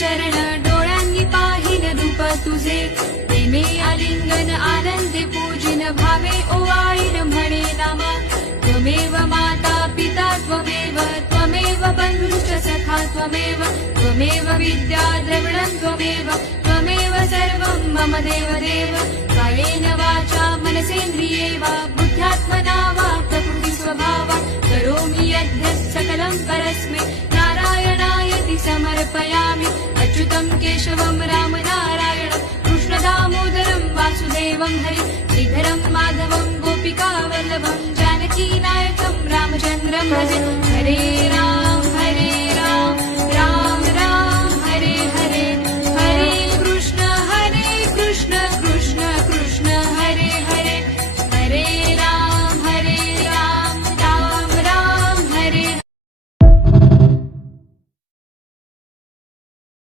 चरण डोळ्यांनी पाहिन रूप तुझे प्रेमे आलिंगन आनंदे पूजिन भावे ओवाळीन म्हणे नाम त्वमेव माता पिता त्वमेव त्वमेव बन्धुश्च सखा त्वमेव त्वमेव विद्या द्रविणं त्वमेव त्वमेव सर्वं मम देवदेव कायेन वाचा मनसेन्द्रिये वा बुद्ध्यात्मना वा प्रकृतिस्वभावा करोमि यद्यत् सकलं परस्मै नारायणायति समर्पयामि अच्युतं केशवं रामनारायणं कृष्णदामोदरं वासुदेवं हरि श्रीधरं माधवं गोपिकावल्लभं जानकीनायकं रामचन्द्रं भजे हरे राम